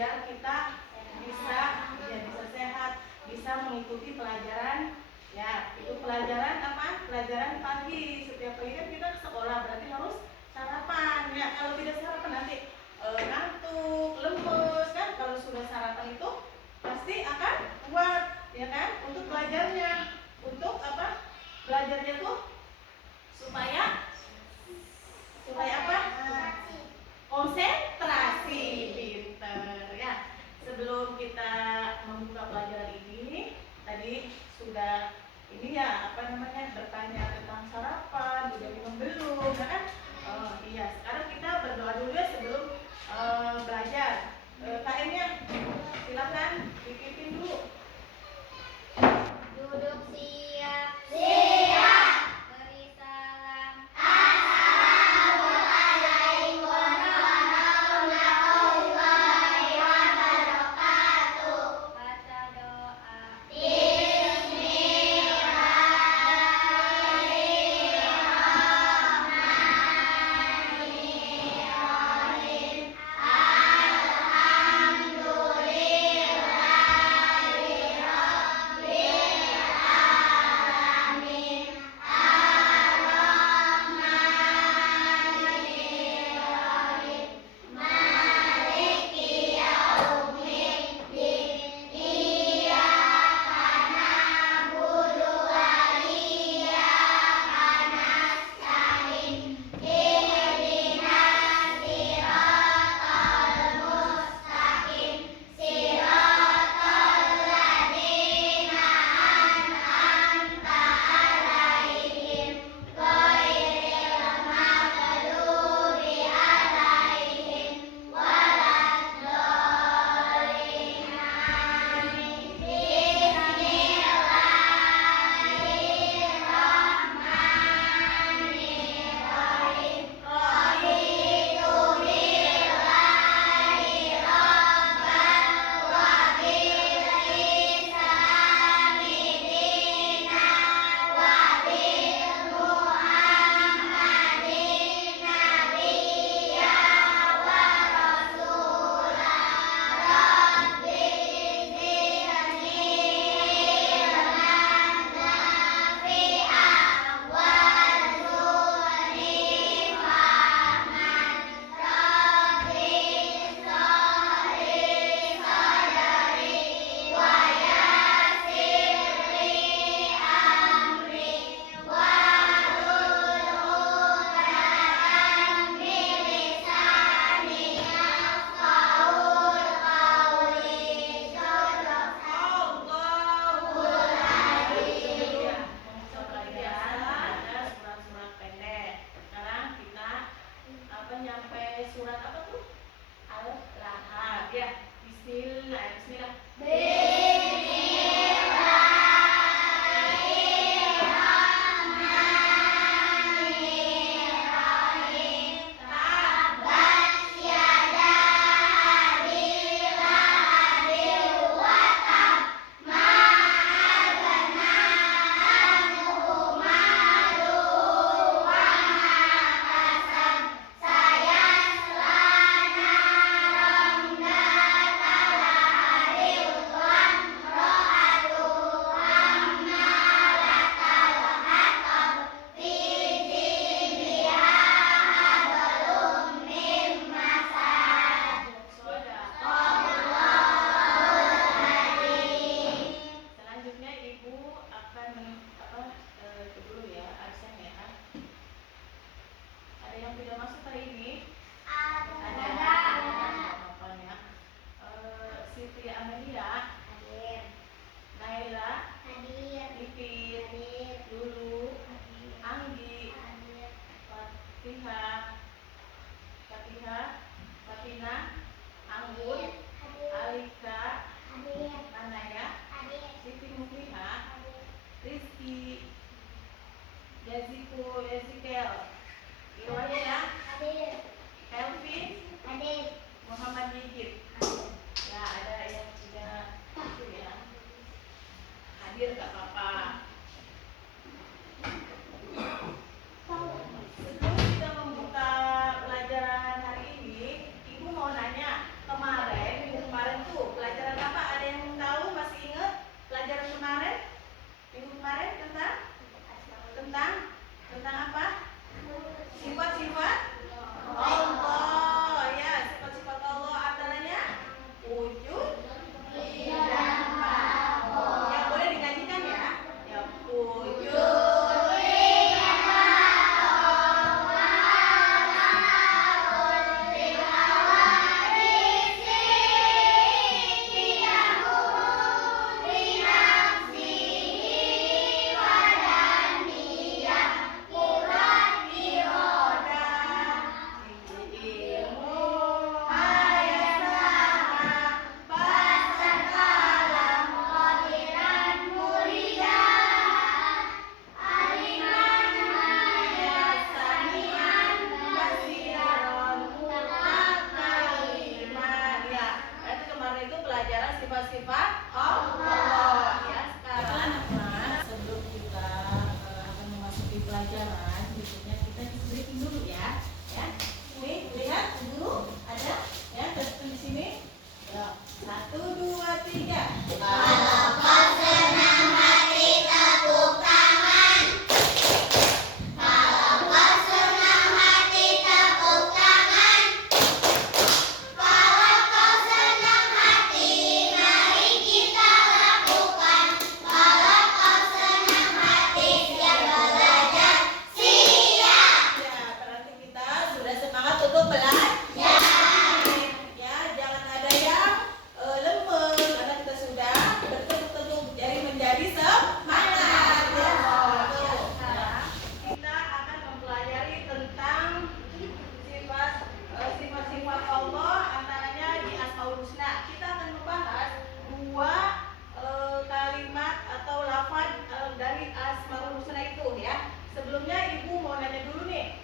biar kita bisa sehat, bisa mengikuti pelajaran. Ya, itu pelajaran apa? Pelajaran pagi. Setiap pagi kan kita ke sekolah, berarti harus sarapan. Ya, kalau tidak sarapan nanti ngantuk, lemes kan. Kalau sudah sarapan itu pasti akan kuat, ya kan? Untuk belajarnya. Untuk apa? Belajarnya tuh supaya apa? Konsentrasi, pinter ya. Sebelum kita membuka pelajaran ini, tadi sudah ini ya apa namanya bertanya tentang sarapan, udah minum belum, ya kan? Oh iya, sekarang kita berdoa dulu ya sebelum belajar. KM-nya silakan dipimpin dulu. Duduk siap. Beri salam. Assalamualaikum warahmatullahi wabarakatuh. Baca doa. Bismillahirrahmanirrahim. berikutnya kita breaking dulu ya. Ya, ini lihat dulu ada ya tertulis di sini. Ya, 1, 2, 3. Kalau kau senang hati tepuk tangan. Kalau kau senang hati tepuk tangan. Kalau kau senang hati mari kita lakukan. Kalau kau senang hati siap belajar. Siap. Ya, berarti kita sudah semangat untuk belajar. Ya, jangan ada yang lembek karena kita sudah berteduh jadi menjadi semangat. Ya, tuh. Ya. Kita akan mempelajari tentang sifat-sifat Allah, antaranya di Asmaul Husna. Kita akan membahas dua kalimat atau lafaz dari Asmaul Husna itu ya. Sebelumnya Ibu mau nanya dulu nih.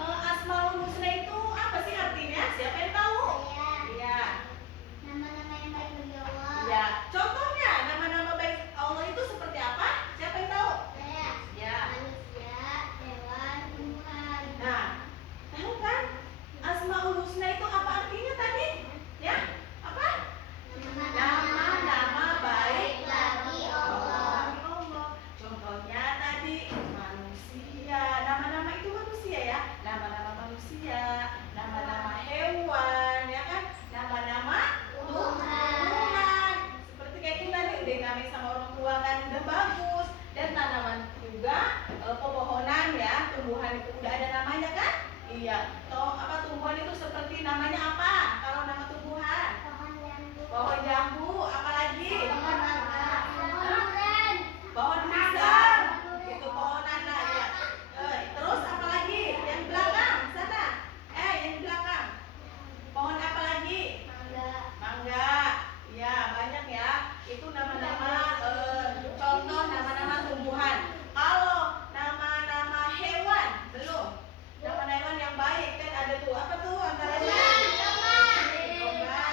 Asmaul Husna itu apa sih artinya? Siapa yang tahu? Iya. Nama-nama yang baik bagi Allah. Ya, contohnya nama-nama baik Allah itu seperti apa? Siapa yang tahu? Saya Ya. manusia, hewan, tumbuhan. Nah, tahu kan? Asmaul Husna itu apa artinya tadi? Ya, apa? Nama-nama baik bagi Allah. bagi Allah. Contohnya tadi manusia. Nama-nama itu manusia ya. Nama-nama manusia, nama-nama hewan, ya kan? Nama-nama tumbuhan. Seperti kayak kita nih, udah dinamain sama orang tua kan udah bagus. Dan tanaman juga pepohonan ya, tumbuhan itu udah ada namanya kan? Iya. Toh apa tumbuhan itu seperti namanya apa? Kalau nama tumbuhan? Pohon jambu. Pohon jambu, apalagi? Pohon mangga. Pohon pisang. Itu pohonan lah ya. Terus apalagi? Yang di belakang sana. Yang di belakang. Pohon apa lagi? Mangga. Mangga. Ya, banyak ya. Itu nama-nama contoh nama-nama tumbuhan. Kalau nama-nama hewan belum. Nama-nama hewan yang baik kan ada tuh. Apa tuh antaranya? Domba.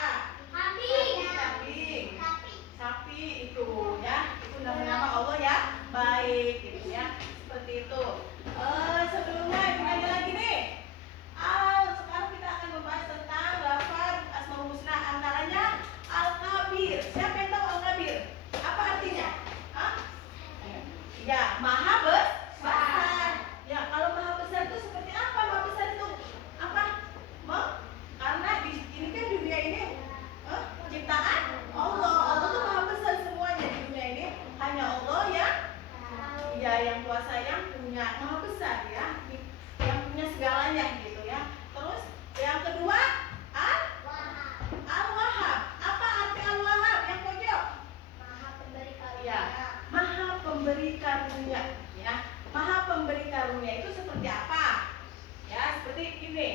Kambing. Sapi itu ya. Itu nama-nama Allah ya. Baik gitu ya. Seperti itu. Sebelumnya Ibu nanya lagi nih. Sekarang kita akan membahas tentang lafaz Asmaul Husna, antaranya Al-Kabir. Siapa yang tahu Al-Kabir? Apa artinya? Hah? Ya, maha besar. Ya, kalau maha besar itu seperti apa? Maha besar itu apa? Karena ini kan dunia ini ciptaan Allah. Allah itu maha besar semuanya di dunia ini. Hanya Allah yang kuasa, yang punya maha besar ya, yang punya segalanya gitu ya. Terus yang kedua Al-Wahhab. Apa arti Al-Wahhab yang pojok? Maha pemberi karunia. Ya, maha pemberi karunia ya. Maha pemberi karunia itu seperti apa? Ya, seperti ini.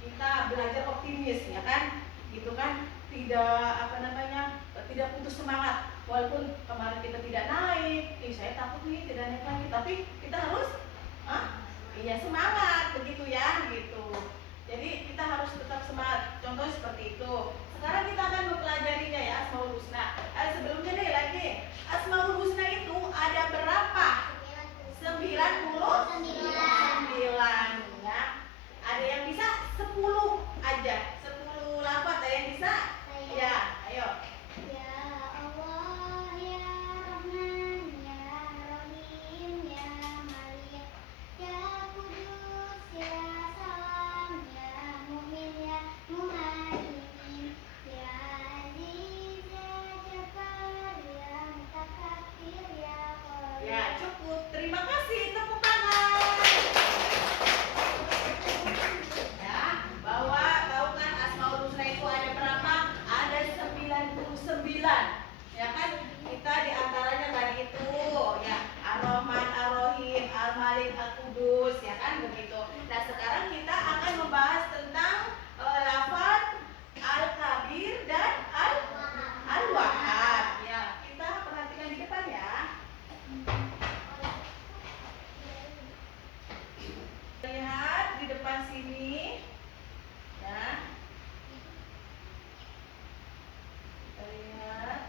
Kita belajar optimis ya kan? Gitu kan? Tidak putus semangat. Walaupun kemarin kita tidak naik, saya takut nih tidak naik lagi, tapi kita harus semangat begitu ya, gitu. Jadi kita harus tetap semangat. Contoh seperti itu. Sekarang kita akan mempelajarinya ya, Asmaul Husna. Sebelumnya deh lagi, Asmaul Husna itu ada berapa? 99 ya. Ada yang bisa 10 aja, 10 lafaz. Ada yang bisa? Ya, ayo. Ya Allah, ya Rahman, ya Rahim, ya Malik, ya Kudus, ya Salam, ya Mu'min, ya Muhaimin, ya Aziz, ya Jabbar, ya Mutakabbir, ya Qadir. Ya, cukup. Terima kasih. Tepuk tangan. Ya, bahwa tahu kan Asmaul Husna itu ada berapa? Ada 99. Ya kan? Kita diantaranya tadi itu ya, Ar-Rahman, Ar-Rahim, Al-Malik, Al-Qudus, ya kan begitu. Nah, sekarang kita akan membahas tentang lafaz Al-Kabir dan Al-Wahhab. Ya, kita perhatikan di depan ya. Lihat di depan sini. Ya. Lihat.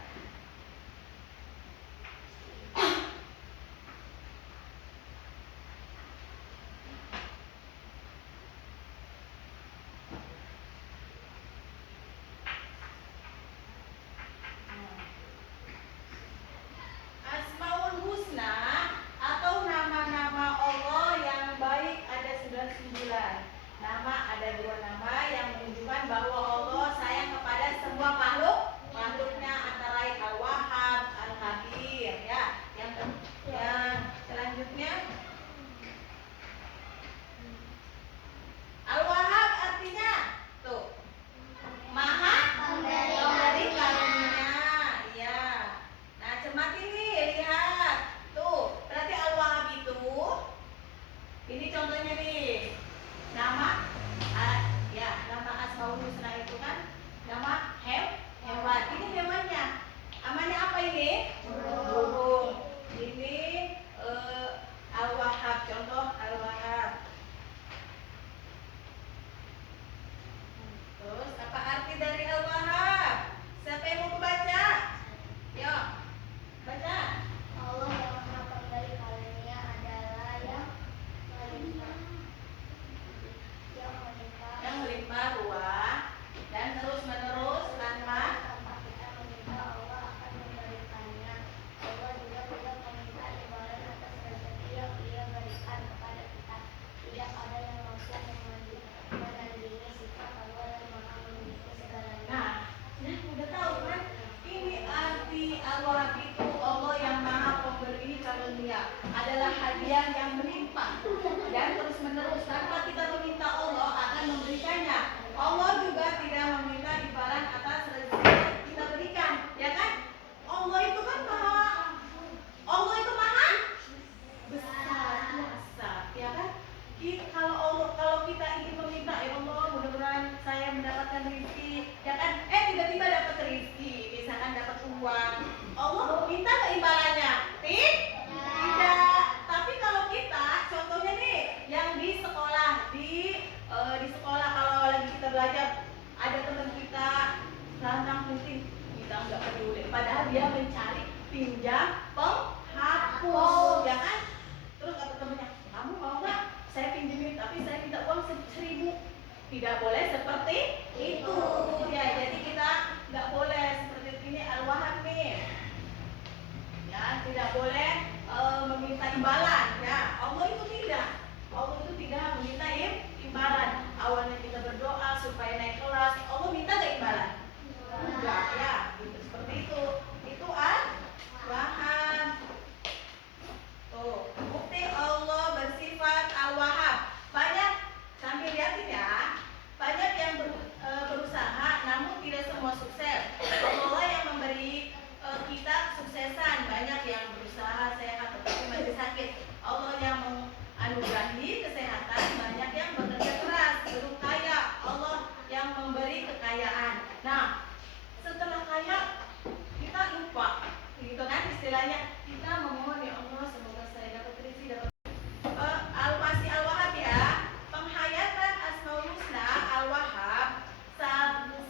Ini contohnya nih. Nama nama Asmaul Husna itu kan nama hewan. Ini hewannya. Namanya apa ini? Burung. Ini Al-Wahhab. Contoh Al-Wahhab. Terus apa arti dari Al-Wahhab? Siapa yang mau membaca? Yuk, baca. Allah yang Maha Pemberi karunia adalah yang melimpah ruah dan terus menerus tanpa kita meminta Allah akan memberikannya. Allah juga tidak meminta imbalan atas rezeki yang Ia berikan kepada kita. Tidak ada yang mampu menandingi sifat Allah yang Maha memiliki segalanya. Nah, udah tahu kan? Ini arti Allah itu Allah yang Maha Pemberi karunia adalah hadiah yang melimpah dan terus menerus tanpa kita meminta Allah akan memberikannya. Allah juga tidak meminta imbalan atas rezeki yang kita berikan, ya kan? Allah itu kan Allah itu maha besar kuasa, ya kan? Kalau kita ingin meminta, ya Allah, mudah-mudahan saya mendapatkan rezeki, ya kan? Tiba-tiba dapat rezeki, misalkan dapat uang, Allah minta nggak imbalannya? Tidak. Tapi kalau kita, contohnya nih, yang di sekolah, di sekolah kalau lagi kita belajar, ada teman kita rantang penting, kita nggak peduli, padahal dia mencari pinjam penghapus, ya kan? Terus kata temennya, kamu mau nggak saya pinjemin, tapi saya minta uang 1.000. Tidak boleh seperti itu, ya. Jadi kita nggak boleh seperti ini. Al-Wahhab nih, ya, tidak boleh meminta imbalan, ya. Allah itu tidak meminta imbalan. Awalnya kita berdoa supaya naik kelas, Allah minta nggak imbalan? Enggak, ya, gitu, seperti itu. Itu Al-Wahhab. Tuh, bukti Allah bersifat Al-Wahhab. Banyak, sambil lihatin ya, banyak yang berusaha namun tidak semua sukses. Allah yang memberi kita kesuksesan. Banyak yang berusaha sehat tetapi masih sakit. Allah yang menganugerahi kesehatan. Banyak yang bekerja keras belum kaya. Allah yang memberi kekayaan. Nah, setelah kaya kita lupa, gitu kan istilahnya. Kita memohon, ya Allah, semoga saya dapat rezeki, dapat Al-Wahhab, ya. Penghayatan Asmaul Husna Al-Wahhab.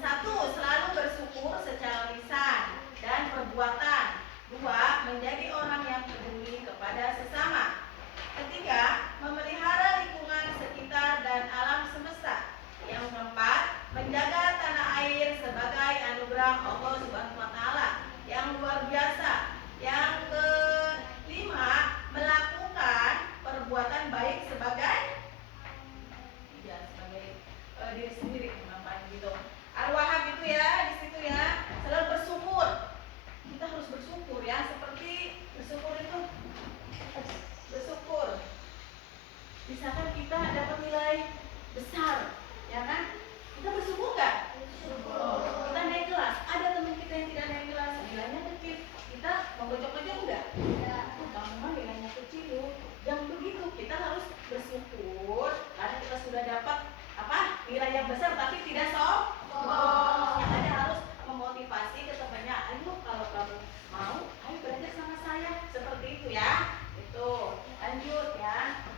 Satu, selalu bersyukur secara lisan dan perbuatan. Dua, menjadi orang yang peduli kepada sesama. Ketiga, memelihara lingkungan sekitar dan alam semesta. Yang keempat, menjaga tanah air sebagai anugerah Allah Subhanahu wa Ta'ala yang luar biasa. Yang kelima, melakukan perbuatan baik sebagai diri sendiri, ngapain gitu. Al-Wahhab itu ya, di situ ya, selalu bersyukur. Kita harus bersyukur, ya. Seperti bersyukur itu, bersyukur. Misalkan kita dapat nilai besar, ya kan? Kita bersyukur nggak? Kita naik kelas, ada teman kita yang tidak naik kelas, nilainya kecil. Kita menggojok-gojok nggak? Kamu mah nilainya kecil loh. Jangan begitu, kita harus bersyukur karena kita sudah dapat nilai yang besar, tapi tidak sombong. Yang ada harus memotivasi ke temannya, ayo kalau kamu mau, ayo belajar sama saya, seperti itu, ya. Itu lanjut, ya.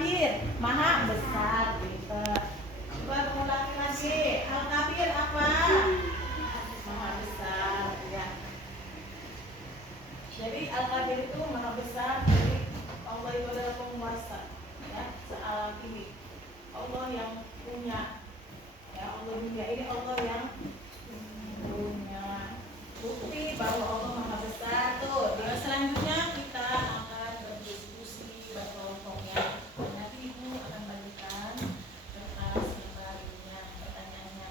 Al-Kabir, maha besar. Pinter. Coba mengulangi lagi. Al-Kabir apa? Maha besar. Ya. Jadi Al-Kabir itu maha besar. Jadi Allah itu adalah penguasa. Ya, soal ini. Allah yang punya. Ya, Allah punya. Ini Allah yang punya. Bukti bahwa Allah maha besar. Tuh, dengan selanjutnya kita akan berdiskusi berkelompoknya. Nanti ibu akan bagikan kertas yang barunya pertanyaannya.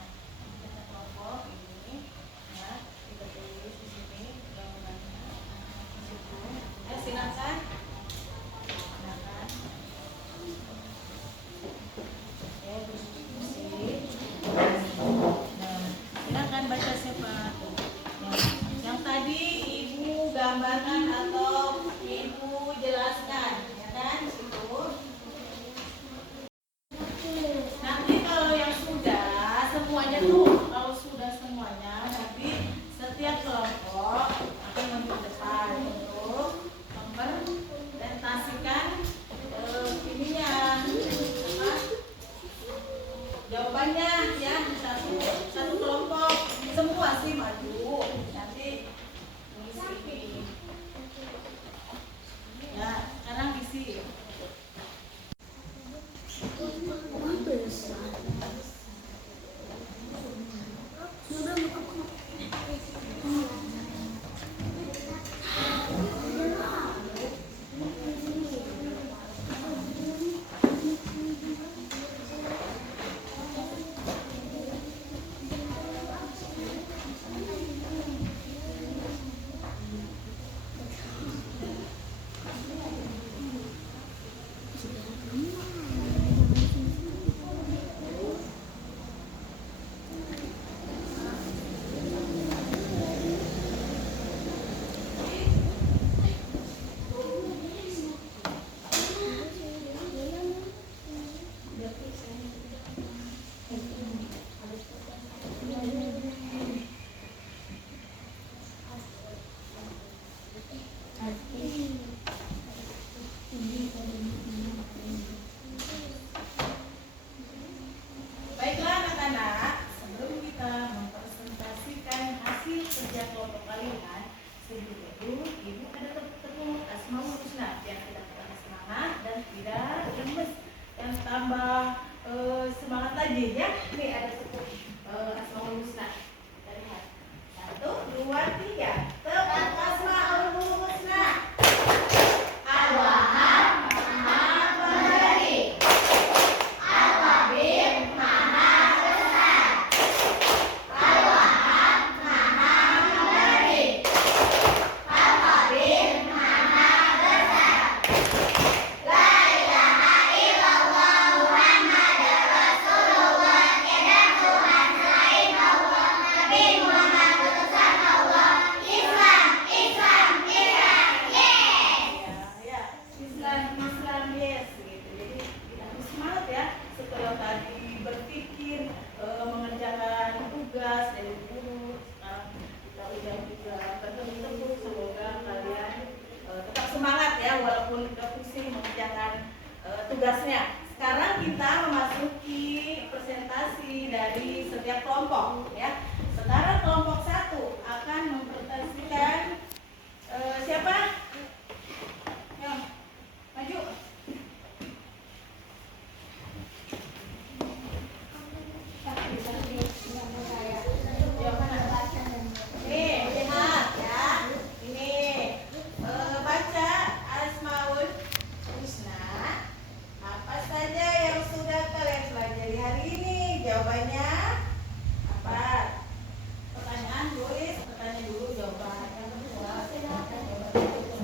Kita kelompok ini, ya kita tulis di sini jawabannya. Di situ. Silakan. Silakan. Ya, berdiskusi. Nah, silakan baca siapa tuh. Yang tadi ibu gambarkan atau ibu jelaskan, ya kan? Itu. Nanti kalau yang sudah semuanya tuh, kalau sudah semuanya, nanti setiap kelompok akan maju ke depan untuk mempresentasikan ininya, apa? Jawabannya, ya satu kelompok semua sih maju. Nanti ngisi ini. Ya, sekarang isi. Baiklah anak-anak, sebelum kita mempresentasikan hasil kerja kelompok kalian, sebelum itu ibu ada tepuk Asmaul Husna biar kita tetap semangat dan tidak lemes, dan tambah semangat lagi ya. Ini ada tepuk Asmaul Husna. Kita lihat 1, 2, 3. Tepuk Asmaul Husna. Al-Wahhab Maha Pemberi. Al-Kabir Maha Besar. Al-Wahhab Maha Pemberi. Al-Kabir Maha Besar. La ilaha illallah Muhammadar Rasulullah. Tiada Tuhan selain Allah. Nabi Muhammad utusan Allah. Islam, Islam, Islam, yes. Ya, Islam, Islam, yes. Gitu. Jadi kita harus semangat ya. Setelah tadi berpikir mengerjakan tugas dari guru, sekarang kita udah juga bertemu. Semoga kalian tetap semangat ya, walaupun udah pusing mengerjakan tugasnya. Sekarang kita memasuki presentasi dari setiap kelompok ya. Sekarang kelompok 1 akan mempresentasikan siapa? Yang maju. Yang mana? Nih, lihat ya. Ini baca Asmaul Husna. Apa saja yang sudah kalian pelajari hari ini? Jawabannya apa? Pertanyaan tulis, pertanyaan dulu, jawaban. Yang kedua, silakan jawaban.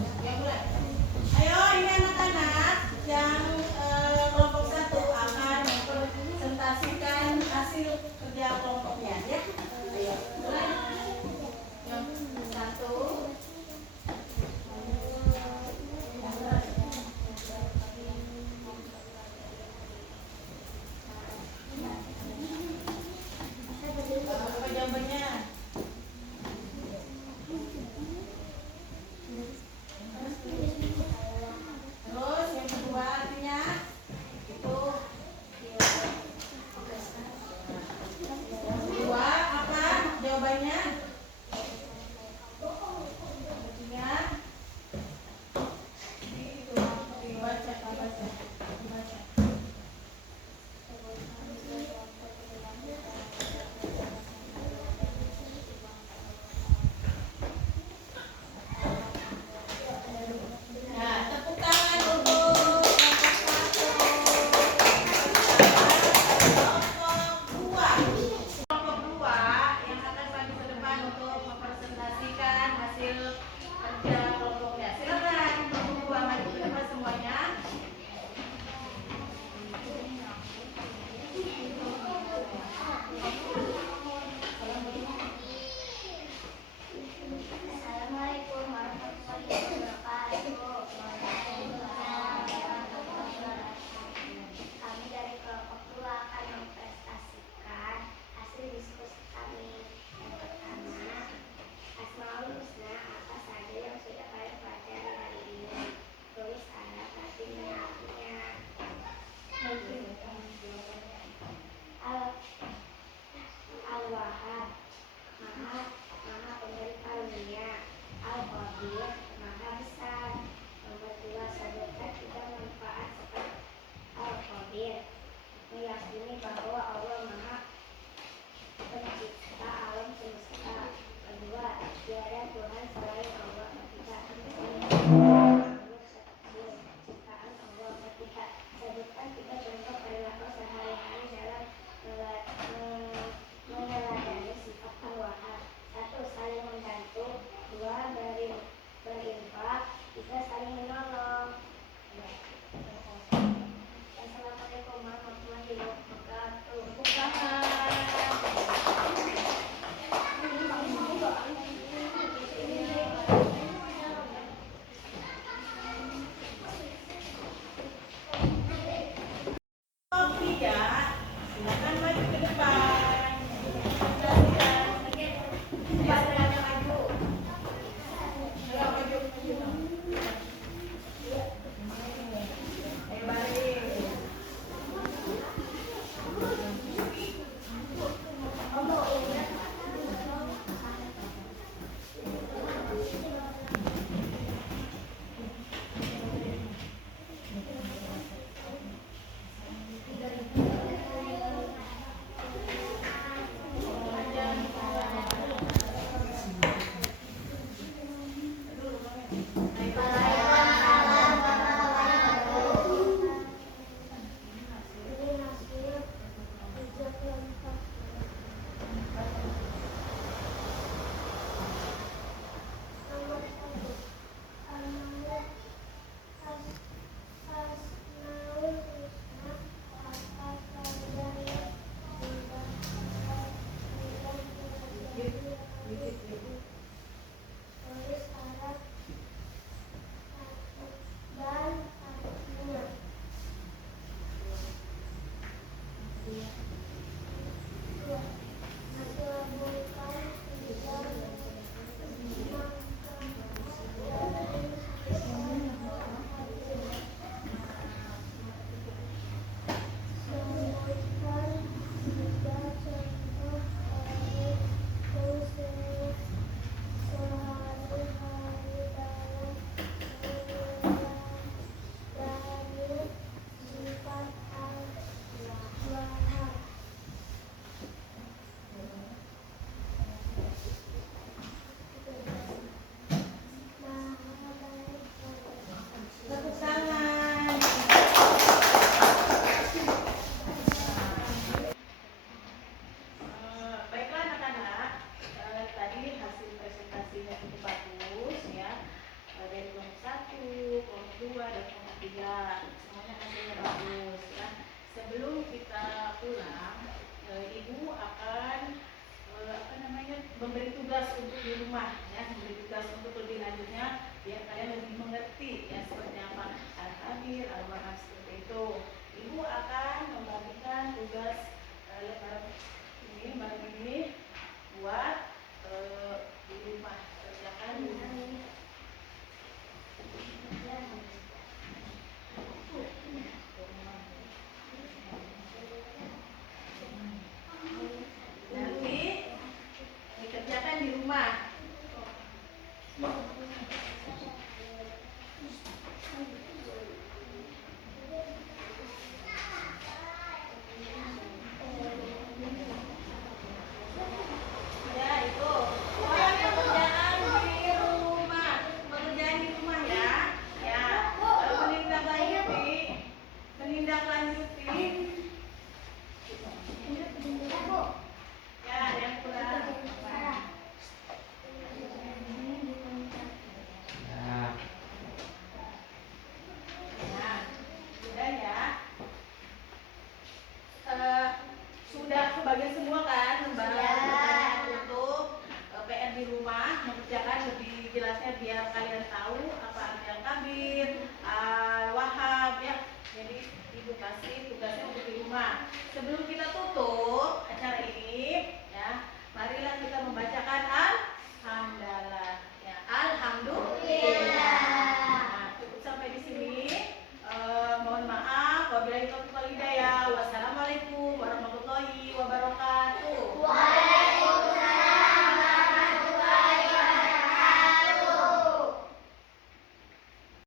memberi tugas untuk di rumah ya, memberi tugas untuk lebih lanjutnya biar kalian lebih mengerti ya seperti apa